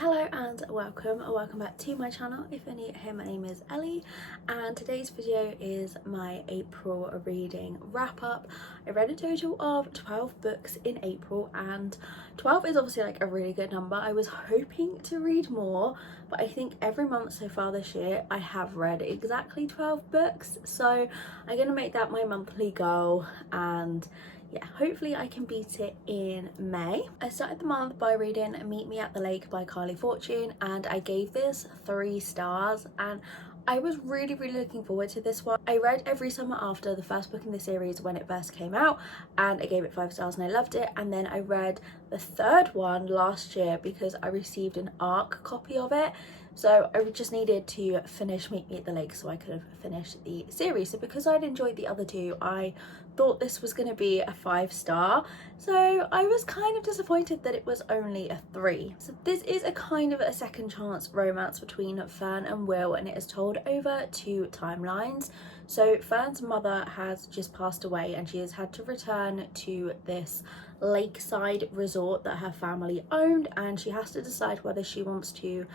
Hello and welcome back to my channel. If you're new here, my name is Ellie and today's video is my April reading wrap up. I read a total of 12 books in April and 12 is obviously like a really good number. I was hoping to read more, but I think every month so far this year I have read exactly 12 books, so I'm gonna make that my monthly goal and yeah, hopefully I can beat it in May. I started the month by reading Meet Me at the Lake by Carly Fortune and I gave this 3 stars and I was really looking forward to this one. I read Every Summer After, the first book in the series, when it first came out, and I gave it 5 stars and I loved it. And then I read the third one last year because I received an ARC copy of it. So I just needed to finish Meet Me at the Lake so I could have finished the series. So because I'd enjoyed the other two, I thought this was going to be a 5 star. So I was kind of disappointed that it was only a 3. So this is a kind of a second chance romance between Fern and Will, and it is told over 2 timelines. So Fern's mother has just passed away and she has had to return to this lakeside resort that her family owned, and she has to decide whether she wants to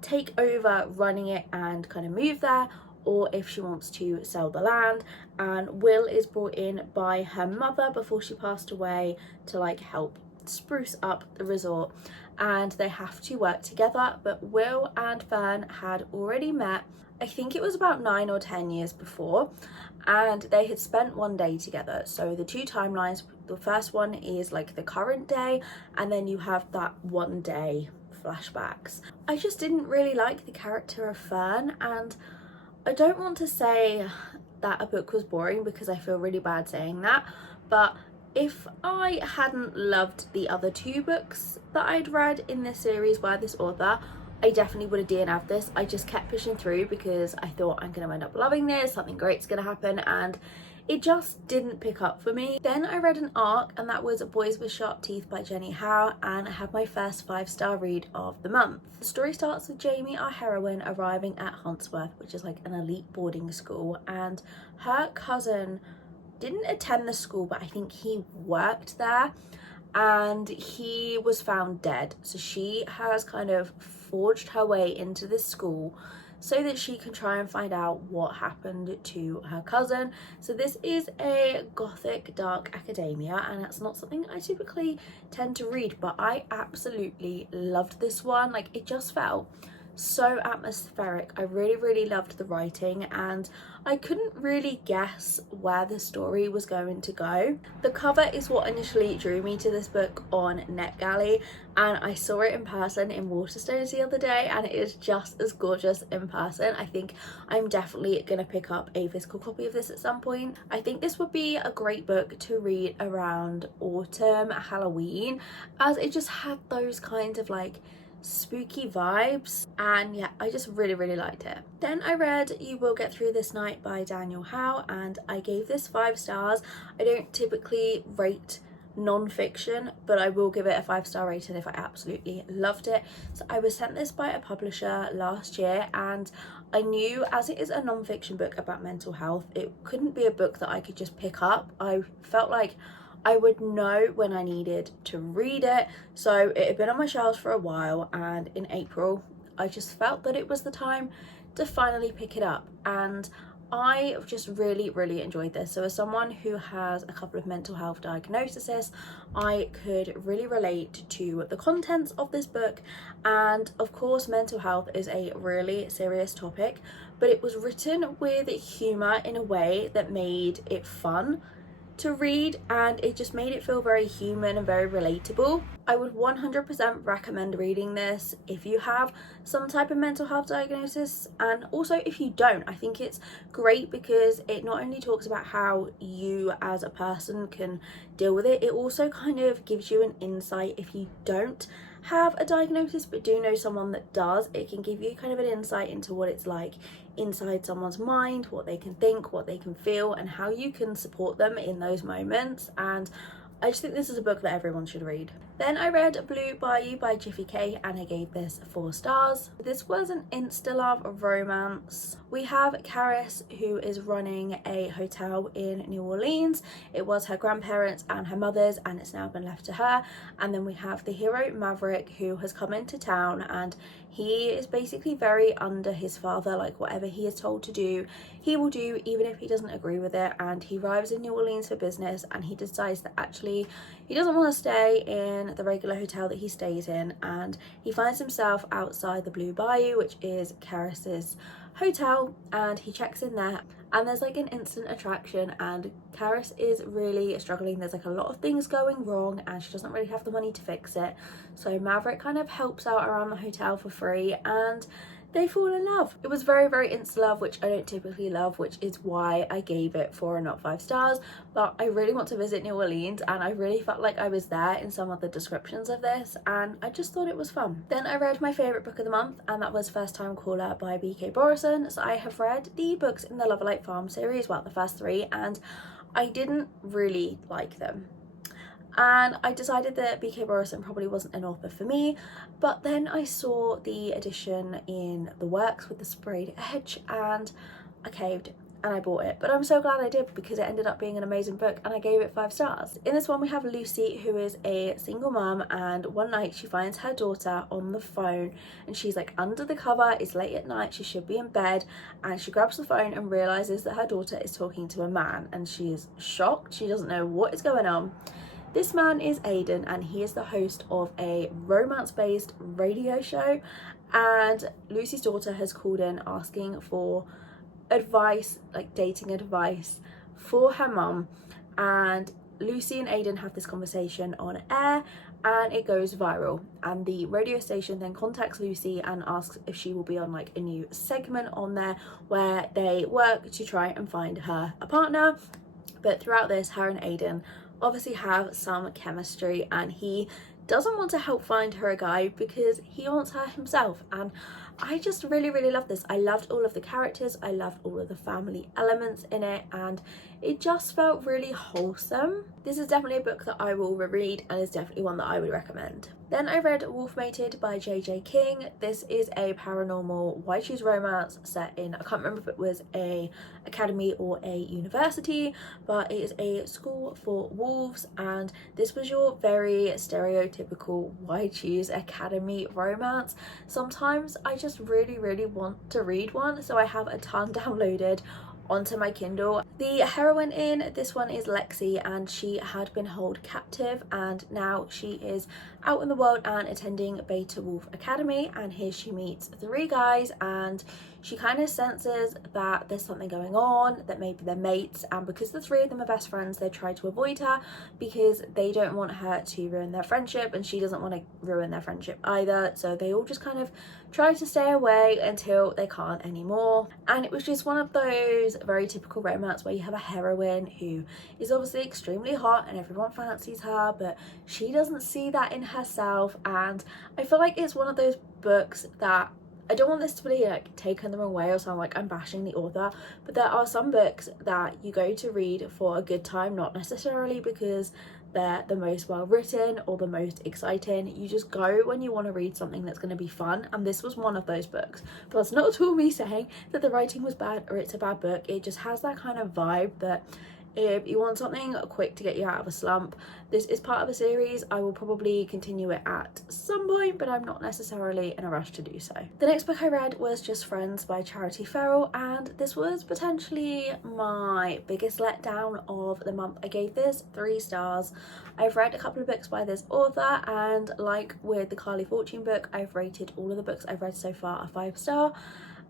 take over running it and kind of move there, or if she wants to sell the land. And Will is brought in by her mother before she passed away to like help spruce up the resort, and they have to work together. But Will and Fern had already met, I think it was about 9 or 10 years before, and they had spent one day together. So the 2 timelines, the first one is like the current day, and then you have that one day flashbacks. I just didn't really like the character of Fern, and I don't want to say that a book was boring because I feel really bad saying that, but if I hadn't loved the other 2 books that I'd read in this series by this author, I definitely would have DNF'd this. I just kept pushing through because I thought I'm going to end up loving this, something great's going to happen, and it just didn't pick up for me. Then I read an ARC, and that was Boys with Sharp Teeth by Jenny Howe, and I had my first 5-star read of the month. The story starts with Jamie, our heroine, arriving at Huntsworth, which is like an elite boarding school, and her cousin didn't attend the school, but I think he worked there, and he was found dead. So she has kind of forged her way into this school so that she can try and find out what happened to her cousin. So this is a gothic dark academia, and that's not something I typically tend to read, but I absolutely loved this one. Like, it just felt so atmospheric. I really loved the writing, and I couldn't really guess where the story was going to go. The cover is what initially drew me to this book on NetGalley, and I saw it in person in Waterstones the other day, and it is just as gorgeous in person. I think I'm definitely gonna pick up a physical copy of this at some point. I think this would be a great book to read around autumn, Halloween, as it just had those kinds of like spooky vibes, and yeah, I just really liked it. Then I read You Will Get Through This Night by Daniel Howe, and I gave this 5 stars. I don't typically rate non-fiction, but I will give it a 5-star rating if I absolutely loved it. So I was sent this by a publisher last year, and I knew, as it is a non-fiction book about mental health, it couldn't be a book that I could just pick up. I felt like I would know when I needed to read it. So it had been on my shelves for a while, and in April I just felt that it was the time to finally pick it up, and I just really enjoyed this. So as someone who has a couple of mental health diagnoses, I could really relate to the contents of this book. And of course, mental health is a really serious topic, but it was written with humour in a way that made it fun to read, and it just made it feel very human and very relatable. I would 100% recommend reading this if you have some type of mental health diagnosis, and also if you don't. I think it's great because it not only talks about how you as a person can deal with it, it also kind of gives you an insight. If you don't have a diagnosis but do know someone that does, it can give you kind of an insight into what it's like inside someone's mind, what they can think, what they can feel, and how you can support them in those moments. And I just think this is a book that everyone should read. Then I read Blue Bayou by Jiffy K and I gave this 4 stars. This was an insta-love romance. We have Karis, who is running a hotel in New Orleans. It was her grandparents and her mother's and it's now been left to her. And then we have the hero Maverick, who has come into town and he is basically very under his father. Like whatever he is told to do, he will do even if he doesn't agree with it. And he arrives in New Orleans for business and he decides that actually he doesn't want to stay in the regular hotel that he stays in, and he finds himself outside the Blue Bayou, which is Karis's hotel, and he checks in there and there's like an instant attraction and Karis is really struggling. There's like a lot of things going wrong and she doesn't really have the money to fix it, so Maverick kind of helps out around the hotel for free and they fall in love. It was very, very instant love, which I don't typically love, which is why I gave it 4 and not 5 stars. But I really want to visit New Orleans and I really felt like I was there in some of the descriptions of this and I just thought it was fun. Then I read my favourite book of the month and that was First Time Caller by B.K. Borison. So I have read the books in the Loverlight Farm series, well the first 3, and I didn't really like them. And I decided that B.K. Borison probably wasn't an author for me, but then I saw the edition in the works with the sprayed edge and I caved and I bought it. But I'm so glad I did because it ended up being an amazing book and I gave it 5 stars. In this one we have Lucy, who is a single mum, and one night she finds her daughter on the phone and she's like under the cover, it's late at night, she should be in bed, and she grabs the phone and realises that her daughter is talking to a man and she is shocked, she doesn't know what is going on. This man is Aiden and he is the host of a romance-based radio show, and Lucy's daughter has called in asking for advice, like dating advice for her mum, and Lucy and Aiden have this conversation on air and it goes viral, and the radio station then contacts Lucy and asks if she will be on like a new segment on there where they work to try and find her a partner. But throughout this, her and Aiden obviously have some chemistry and he doesn't want to help find her a guy because he wants her himself, and I just really, really love this. I loved all of the characters, I loved all of the family elements in it, and it just felt really wholesome. This is definitely a book that I will reread and is definitely one that I would recommend. Then I read Wolf Mated by J.J. King. This is a paranormal why choose romance set in, I can't remember if it was a academy or a university, but it is a school for wolves, and this was your very stereotypical why choose academy romance. Sometimes I just really, really want to read one, so I have a ton downloaded onto my Kindle. The heroine in this one is Lexi, and she had been held captive and now she is out in the world and attending Beta Wolf Academy, and here she meets 3 guys and she kind of senses that there's something going on, that maybe they're mates, and because the 3 of them are best friends they try to avoid her because they don't want her to ruin their friendship and she doesn't want to ruin their friendship either, so they all just kind of try to stay away until they can't anymore. And it was just one of those very typical romance where you have a heroine who is obviously extremely hot and everyone fancies her, but she doesn't see that in herself, and I feel like it's one of those books that I don't want this to be like taken the wrong way or sound like I'm bashing the author, but there are some books that you go to read for a good time, not necessarily because they're the most well written or the most exciting. You just go when you want to read something that's going to be fun, and this was one of those books. But that's not at all me saying that the writing was bad or it's a bad book. It just has that kind of vibe that if you want something quick to get you out of a slump, this is part of a series. I will probably continue it at some point, but I'm not necessarily in a rush to do so. The next book I read was Just Friends by Charity Ferrell, and this was potentially my biggest letdown of the month. I gave this 3 stars. I've read a couple of books by this author, and like with the Carly Fortune book, I've rated all of the books I've read so far a 5-star.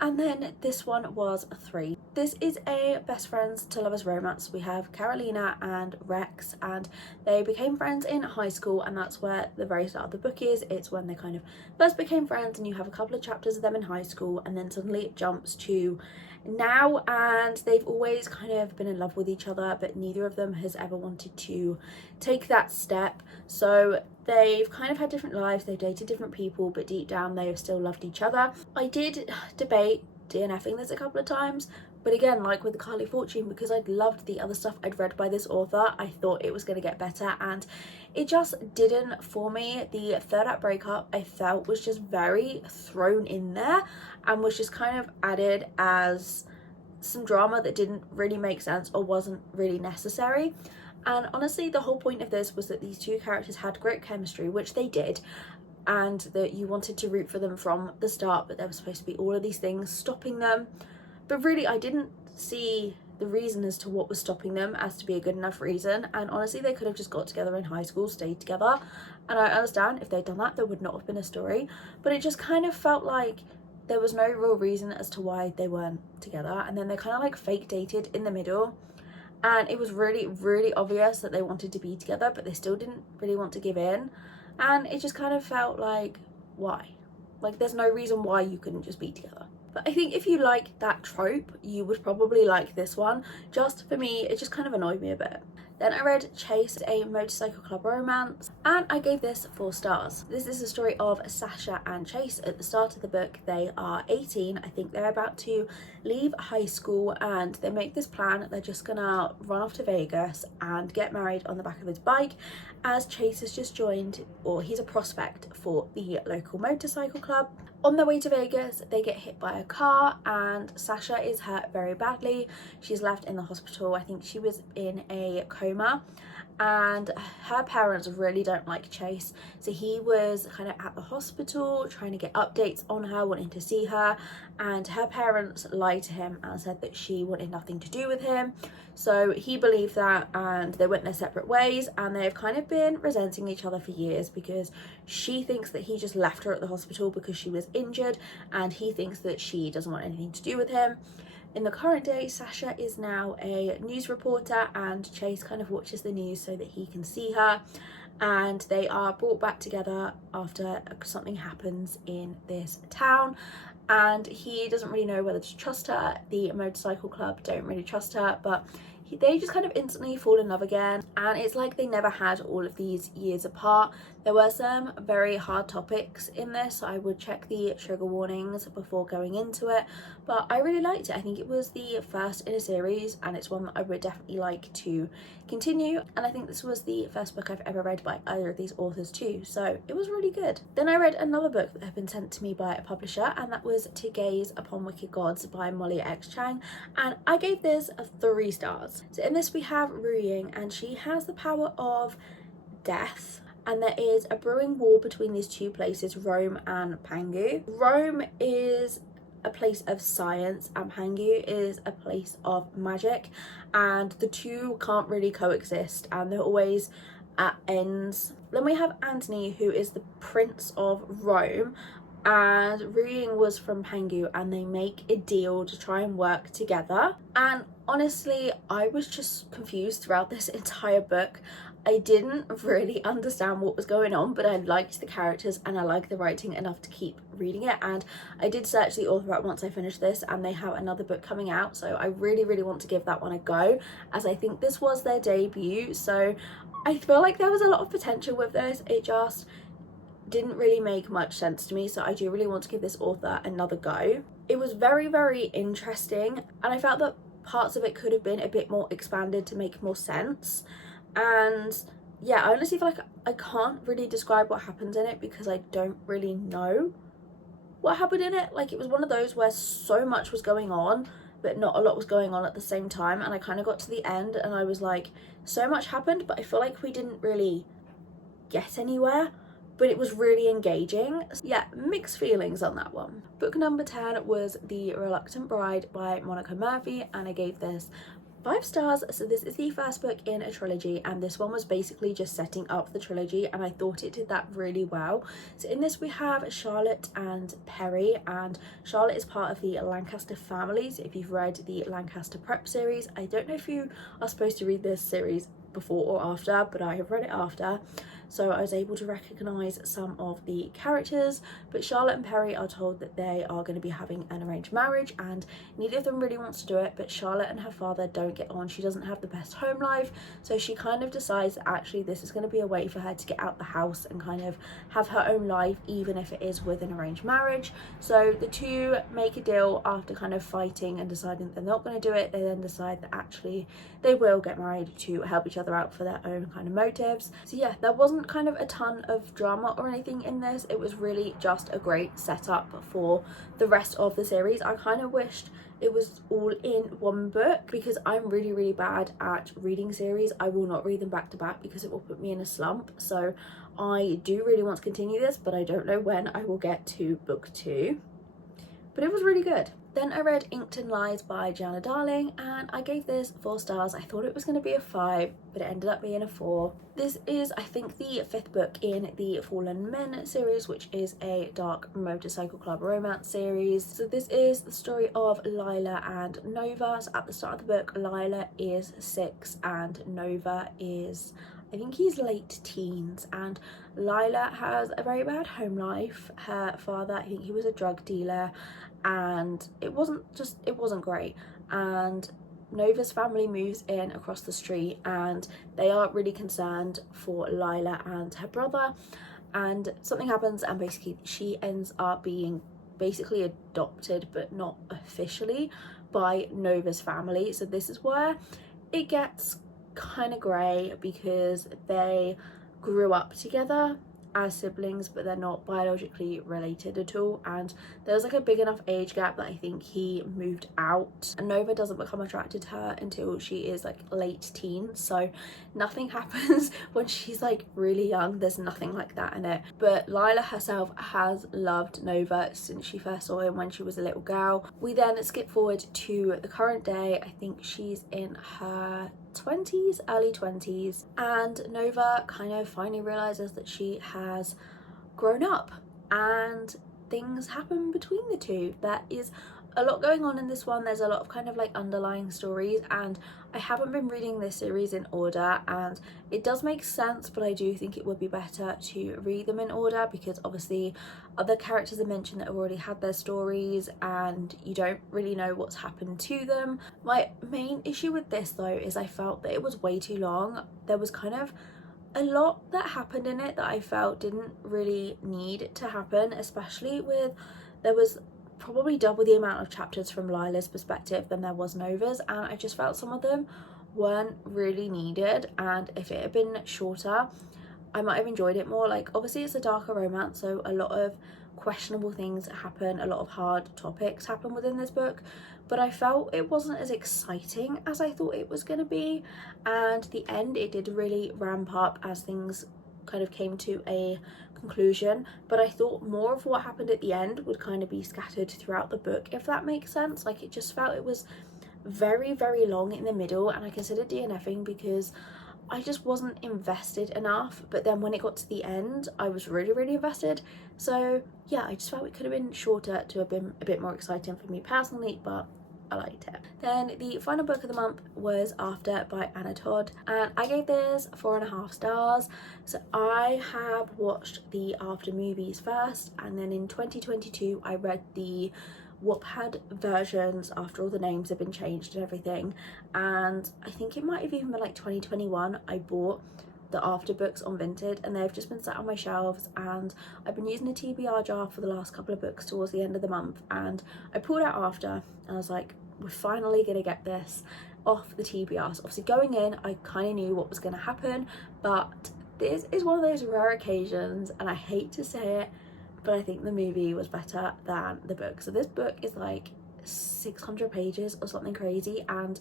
And then this one was a 3. This is a best friends to lovers romance. We have Carolina and Rex, and they became friends in high school, and that's where the very start of the book is. It's when they kind of first became friends, and you have a couple of chapters of them in high school, and then suddenly it jumps to now, and they've always kind of been in love with each other, but neither of them has ever wanted to take that step. So they've kind of had different lives, they've dated different people, but deep down they have still loved each other. I did debate DNFing this a couple of times, But again, like with Carly Fortune, because I'd loved the other stuff I'd read by this author, I thought it was going to get better, and it just didn't for me. The third act breakup, I felt, was just very thrown in there and was just kind of added as some drama that didn't really make sense or wasn't really necessary. And honestly, the whole point of this was that these two characters had great chemistry, which they did, and that you wanted to root for them from the start, but there was supposed to be all of these things stopping them. But really, I didn't see the reason as to what was stopping them as to be a good enough reason. And honestly, they could have just got together in high school, stayed together. And I understand if they'd done that, there would not have been a story. But it just kind of felt like there was no real reason as to why they weren't together. And then they kind of like fake dated in the middle. And it was really, really obvious that they wanted to be together, but they still didn't really want to give in. And it just kind of felt like, why? Like, there's no reason why you couldn't just be together. But I think if you like that trope, you would probably like this one. Just for me, it just kind of annoyed me a bit. Then I read Chase, a motorcycle club romance, and I gave this 4 stars. This is the story of Sasha and Chase. At the start of the book, they are 18. I think they're about to leave high school, and they make this plan. They're just gonna run off to Vegas and get married on the back of his bike, as Chase has just joined, or he's a prospect for the local motorcycle club. On their way to Vegas, they get hit by a car and Sasha is hurt very badly. She's left in the hospital. I think she was in a coma, and her parents really don't like Chase. So he was kind of at the hospital trying to get updates on her, wanting to see her, and her parents lied to him and said that she wanted nothing to do with him. So he believed that, and they went their separate ways, and they've kind of been resenting each other for years because she thinks that he just left her at the hospital because she was injured, and he thinks that she doesn't want anything to do with him. In the current day, Sasha is now a news reporter, and Chase kind of watches the news so that he can see her, and they are brought back together after something happens in this town, and he doesn't really know whether to trust her. The motorcycle club don't really trust her, but they just kind of instantly fall in love again, and it's like they never had all of these years apart. There were some very hard topics in this, so I would check the trigger warnings before going into it, but I really liked it. I think it was the first in a series, and it's one that I would definitely like to continue, and I think this was the first book I've ever read by either of these authors too, so it was really good. Then I read another book that had been sent to me by a publisher, and that was To Gaze Upon Wicked Gods by Molly X Chang, and I gave this 3 stars. So in this we have Ru Ying, and she has the power of death, and there is a brewing war between these two places, Rome and Pangu. Rome is a place of science and Pangu is a place of magic, and the two can't really coexist, and they're always at ends. Then we have Antony, who is the Prince of Rome, and Ru Ying was from Pangu, and they make a deal to try and work together. And honestly, I was just confused throughout this entire book. I didn't really understand what was going on, but I liked the characters and I liked the writing enough to keep reading it, and I did search the author out once I finished this, and they have another book coming out, so I really want to give that one a go, as I think this was their debut. So I feel like there was a lot of potential with this. It just didn't really make much sense to me, so I do really want to give this author another go. It was very interesting, and I felt that parts of it could have been a bit more expanded to make more sense. And yeah, I honestly feel like I can't really describe what happens in it because I don't really know what happened in it. Like, it was one of those where so much was going on but not a lot was going on at the same time, and I kind of got to the end and I was like, so much happened, but I feel like we didn't really get anywhere, but it was really engaging. Yeah, mixed feelings on that one. Book number 10 was The Reluctant Bride by Monica Murphy, and I gave this 5 stars. So this is the first book in a trilogy, and this one was basically just setting up the trilogy, and I thought it did that really well. So in this we have Charlotte and Perry, and Charlotte is part of the Lancaster families. If you've read the Lancaster Prep series, I don't know if you are supposed to read this series before or after, but I have read it after. so I was able to recognise some of the characters. But Charlotte and Perry are told that they are going to be having an arranged marriage, and neither of them really wants to do it, but Charlotte and her father don't get on. She doesn't have the best home life, so she kind of decides that actually this is going to be a way for her to get out the house and kind of have her own life, even if it is with an arranged marriage. So the two make a deal after kind of fighting and deciding that they're not going to do it. They then decide that actually they will get married to help each other out for their own kind of motives. So yeah, there wasn't kind of a ton of drama or anything in this. It was really just a great setup for the rest of the series. I kind of wished it was all in one book, because I'm really bad at reading series. I will not read them back to back because it will put me in a slump. So I do really want to continue this, but I don't know when I will get to book 2. But it was really good. Then I read Inkton Lies by Gianna Darling, and I gave this 4 stars. I thought it was going to be a 5, but it ended up being a 4. This is, I think, the 5th book in the Fallen Men series, which is a dark motorcycle club romance series. So this is the story of Lila and Nova. So at the start of the book, Lila is 6 and Nova is, I think he's late teens, and Lila has a very bad home life. Her father, I think he was a drug dealer, and it wasn't great. And Nova's family moves in across the street, and they are really concerned for Lila and her brother, and something happens, and basically she ends up being basically adopted, but not officially, by Nova's family. So this is where it gets kind of grey, because they grew up together as siblings, but they're not biologically related at all, and there's like a big enough age gap that I think he moved out, and Nova doesn't become attracted to her until she is like late teens. So nothing happens when she's like really young. There's nothing like that in it. But Lila herself has loved Nova since she first saw him when she was a little girl. We then skip forward to the current day. I think she's in her 20s, early 20s, and Nova kind of finally realizes that she has grown up, and things happen between the two. There is a lot going on in this one. There's a lot of kind of like underlying stories, and I haven't been reading this series in order, and it does make sense, but I do think it would be better to read them in order, because obviously other characters are mentioned that have already had their stories and you don't really know what's happened to them. My main issue with this though is I felt that it was way too long. There was kind of a lot that happened in it that I felt didn't really need to happen, especially with, there was probably double the amount of chapters from Lila's perspective than there was Nova's, and I just felt some of them weren't really needed, and if it had been shorter I might have enjoyed it more. Like obviously it's a darker romance, so a lot of questionable things happen, a lot of hard topics happen within this book, but I felt it wasn't as exciting as I thought it was going to be, and the end, it did really ramp up as things kind of came to a conclusion, but I thought more of what happened at the end would kind of be scattered throughout the book, if that makes sense. Like it just felt it was very long in the middle, and I considered DNFing because I just wasn't invested enough. But then when it got to the end, I was really invested. So yeah, I just felt it could have been shorter to have been a bit more exciting for me personally, but I liked it. Then the final book of the month was After by Anna Todd, and I gave this 4.5 stars. So I have watched the After movies first, and then in 2022 I read the Wattpad versions after all the names have been changed and everything, and I think it might have even been like 2021 I bought the After books on Vinted, and they've just been sat on my shelves, and I've been using a TBR jar for the last couple of books towards the end of the month, and I pulled out After and I was like, we're finally gonna get this off the TBR. So obviously going in I kind of knew what was going to happen, but this is one of those rare occasions, and I hate to say it, but I think the movie was better than the book. So this book is like 600 pages or something crazy, and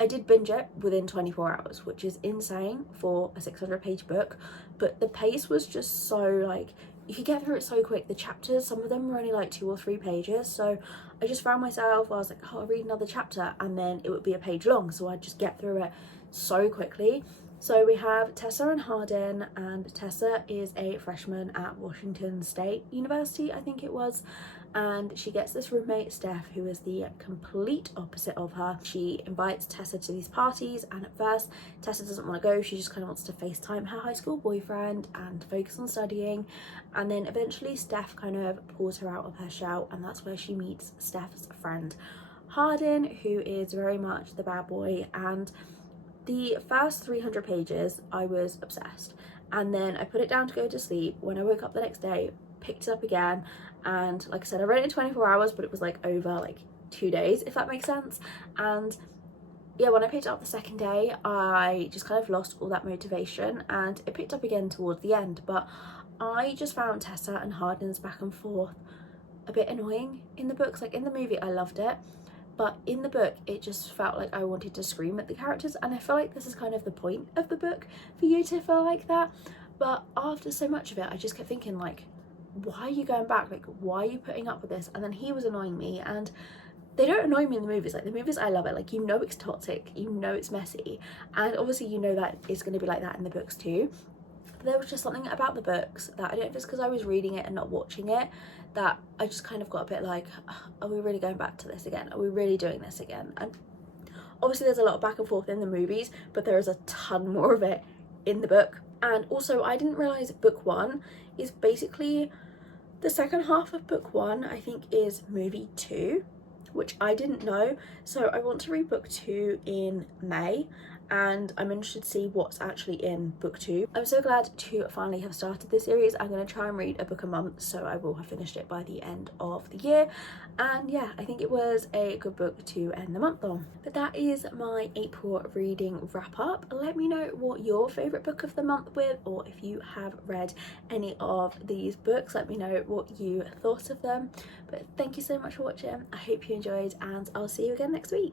I did binge it within 24 hours, which is insane for a 600-page book, but the pace was just so like, you could get through it so quick. The chapters, some of them were only like 2 or 3 pages, so I just found myself, I was like, oh, I'll read another chapter, and then it would be a page long, so I'd just get through it so quickly. So we have Tessa and Hardin, and Tessa is a freshman at Washington State University, I think it was, and she gets this roommate Steph, who is the complete opposite of her. She invites Tessa to these parties, and at first Tessa doesn't want to go. She just kind of wants to FaceTime her high school boyfriend and focus on studying, and then eventually Steph kind of pulls her out of her shell, and that's where she meets Steph's friend Hardin, who is very much the bad boy. And the first 300 pages I was obsessed, and then I put it down to go to sleep. When I woke up the next day, picked it up again, and like I said, I read it in 24 hours, but it was like over like 2 days, if that makes sense. And yeah, when I picked it up the second day, I just kind of lost all that motivation, and it picked up again towards the end. But I just found Tessa and Hardin's back and forth a bit annoying in the books. Like in the movie I loved it, but in the book it just felt like I wanted to scream at the characters, and I feel like this is kind of the point of the book, for you to feel like that. But after so much of it, I just kept thinking, like, why are you going back? Like, why are you putting up with this? And then he was annoying me, and they don't annoy me in the movies. Like the movies, I love it. Like, you know it's toxic, you know it's messy, and obviously you know that it's going to be like that in the books too. But there was just something about the books that, I don't know if it's because I was reading it and not watching it, that I just kind of got a bit like, are we really going back to this again? Are we really doing this again? And obviously there's a lot of back and forth in the movies, but there is a ton more of it in the book. And also, I didn't realise book 1 is basically the second half of book 1, I think, is movie 2, which I didn't know. So I want to read book 2 in May, and I'm interested to see what's actually in book 2. I'm so glad to finally have started this series. I'm going to try and read a book a month, so I will have finished it by the end of the year. And yeah, I think it was a good book to end the month on. But that is my April reading wrap up. Let me know what your favourite book of the month was, or if you have read any of these books, let me know what you thought of them. But thank you so much for watching. I hope you enjoyed, and I'll see you again next week.